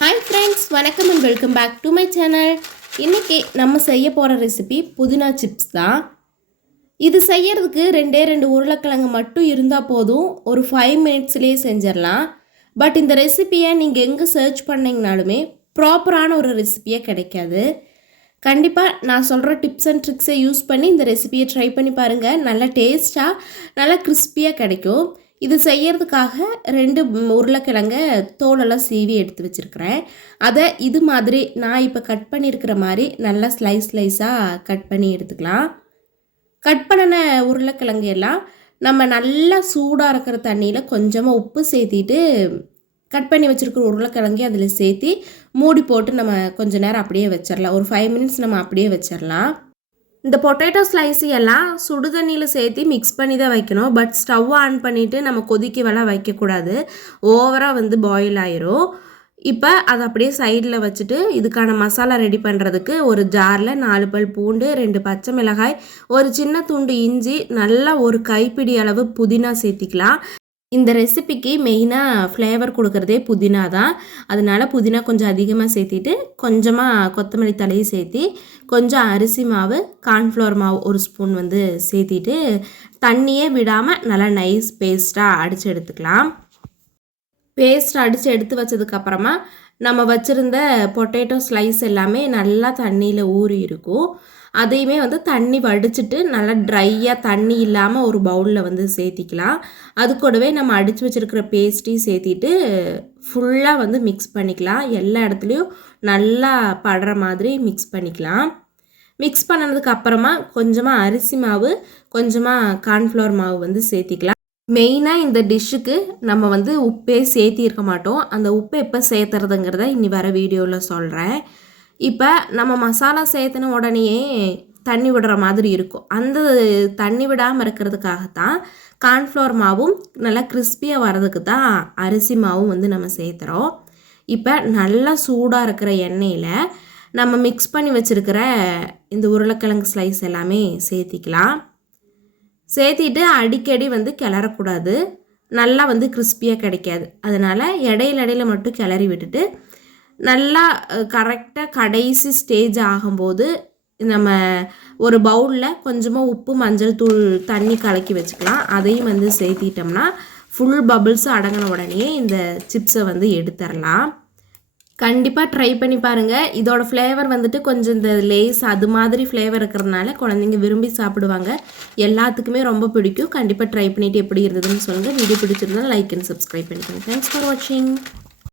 Hi friends வணக்கம் and welcome back to my channel இன்றைக்கி நம்ம செய்ய போகிற ரெசிபி புதினா சிப்ஸ் தான். இது செய்யறதுக்கு ரெண்டே ரெண்டு உருளைக்கிழங்கு மட்டும் இருந்தால் போதும். ஒரு ஃபைவ் மினிட்ஸ்லேயே செஞ்சிடலாம். பட் இந்த ரெசிபியை நீங்கள் எங்கே சர்ச் பண்ணிங்கனாலுமே ப்ராப்பரான ஒரு ரெசிபியே கிடைக்காது. கண்டிப்பாக நான் சொல்கிற டிப்ஸ் அண்ட் ட்ரிக்ஸை யூஸ் பண்ணி இந்த ரெசிபியை ட்ரை பண்ணி பாருங்கள் நல்லா டேஸ்ட்டாக நல்லா கிறிஸ்பியாக கிடைக்கும். இது செய்யறதுக்காக ரெண்டு உருளைக்கிழங்க தோலெல்லாம் சீவி எடுத்து வச்சுருக்கிறேன். அதை இது மாதிரி நான் இப்போ கட் பண்ணியிருக்கிற மாதிரி நல்லா ஸ்லைஸ் ஸ்லைஸாக கட் பண்ணி எடுத்துக்கலாம். கட் பண்ணின உருளைக்கிழங்கு எல்லாம் நம்ம நல்லா சூடாக இருக்கிற தண்ணியில் கொஞ்சமாக உப்பு சேர்த்திட்டு கட் பண்ணி வச்சுருக்கிற உருளைக்கிழங்கி அதில் சேர்த்தி மூடி போட்டு நம்ம கொஞ்ச நேரம் அப்படியே வச்சிடலாம் ஒரு ஃபைவ் மினிட்ஸ் நம்ம அப்படியே வச்சிடலாம் இந்த பொட்டேட்டோ ஸ்லைஸு எல்லாம் சுடு தண்ணியில் சேர்த்து மிக்ஸ் பண்ணி தான் வைக்கணும். பட் ஸ்டவ் ஆன் பண்ணிவிட்டு நம்ம கொதிக்கவெல்லாம் வைக்கக்கூடாது. ஓவராக வந்து பாயில் ஆயிரும். இப்போ அதை அப்படியே சைடில் வச்சுட்டு இதுக்கான மசாலா ரெடி பண்ணுறதுக்கு ஒரு ஜாரில் நாலு பல் பூண்டு ரெண்டு பச்சை மிளகாய் ஒரு சின்ன துண்டு இஞ்சி நல்லா ஒரு கைப்பிடி அளவு புதினா சேர்த்திக்கலாம். இந்த ரெசிபிக்கு மெயினாக ஃப்ளேவர் கொடுக்குறதே புதினா தான். அதனால் புதினா கொஞ்சம் அதிகமாக சேர்த்திட்டு கொஞ்சமாக கொத்தமல்லி தலையை சேர்த்தி கொஞ்சம் அரிசி மாவு கார்ன்ஃப்ளவர் மாவு ஒரு ஸ்பூன் வந்து சேர்த்திட்டு தண்ணியே விடாமல் நல்லா நைஸ் பேஸ்ட்டாக அடித்து எடுத்துக்கலாம். பேஸ்ட் அடித்து எடுத்து வச்சதுக்கப்புறமா நம்ம வச்சுருந்த பொட்டேட்டோ ஸ்லைஸ் எல்லாமே நல்லா தண்ணியில் ஊறி இருக்கும். அதையுமே வந்து தண்ணி வடிச்சிட்டு நல்லா ட்ரையாக தண்ணி இல்லாமல் ஒரு பவுலில் வந்து சேர்த்திக்கலாம். அது கூடவே நம்ம அடித்து வச்சுருக்கிற பேஸ்ட்டையும் சேர்த்திட்டு ஃபுல்லாக வந்து மிக்ஸ் பண்ணிக்கலாம். எல்லா இடத்துலையும் நல்லா படுற மாதிரி மிக்ஸ் பண்ணிக்கலாம். மிக்ஸ் பண்ணதுக்கு அப்புறமா கொஞ்சமாக அரிசி மாவு கொஞ்சமாக கார்ன்ஃப்ளவர் மாவு வந்து சேர்த்திக்கலாம். மெயினாக இந்த டிஷ்ஷுக்கு நம்ம வந்து உப்பே சேர்த்திருக்க மாட்டோம். அந்த உப்பை எப்போ சேர்த்துறதுங்கிறத இனி வர வீடியோவில் சொல்கிறேன் இப்போ நம்ம மசாலா சேர்த்துன உடனேயே தண்ணி விடுற மாதிரி இருக்கும். அந்த தண்ணி விடாமல் இருக்கிறதுக்காகத்தான் கார்ன்ஃப்ளவர் மாவும் நல்லா கிறிஸ்பியாக வர்றதுக்கு தான் அரிசி மாவும் வந்து நம்ம சேர்த்துறோம். இப்போ நல்லா சூடாக இருக்கிற எண்ணெயில் நம்ம மிக்ஸ் பண்ணி வச்சுருக்கிற இந்த உருளைக்கிழங்கு ஸ்லைஸ் எல்லாமே சேர்த்திக்கலாம். சேர்த்திட்டு அடிக்கடி வந்து கிளறக்கூடாது. நல்லா வந்து கிறிஸ்பியாக கிடைக்காது. அதனால் இடையில இடையில மட்டும் கிளறி விட்டுட்டு நல்லா கரெக்டாக கடைசி ஸ்டேஜ் ஆகும்போது நம்ம ஒரு பவுலில் கொஞ்சமாக உப்பு மஞ்சள் தூள் தண்ணி கலக்கி வச்சுக்கலாம். அதையும் வந்து சேர்த்திட்டோம்னா ஃபுல் பபுள்ஸும் அடங்கின உடனே இந்த சிப்ஸை வந்து எடுத்துடலாம் கண்டிப்பாக ட்ரை பண்ணி பாருங்கள் இதோட ஃப்ளேவர் வந்துட்டு கொஞ்சம் இந்த லேஸ் அது மாதிரி ஃப்ளேவர் இருக்கிறதுனால குழந்தைங்க விரும்பி சாப்பிடுவாங்க. எல்லாத்துக்குமே ரொம்ப பிடிக்கும். கண்டிப்பாக ட்ரை பண்ணிவிட்டு எப்படி இருந்ததுன்னு சொல்லுங்கள் வீடியோ பிடிச்சிருந்தா லைக் அண்ட் சப்ஸ்கிரைப் பண்ணிக்கோங்க. தேங்க்ஸ் ஃபார் வாட்சிங்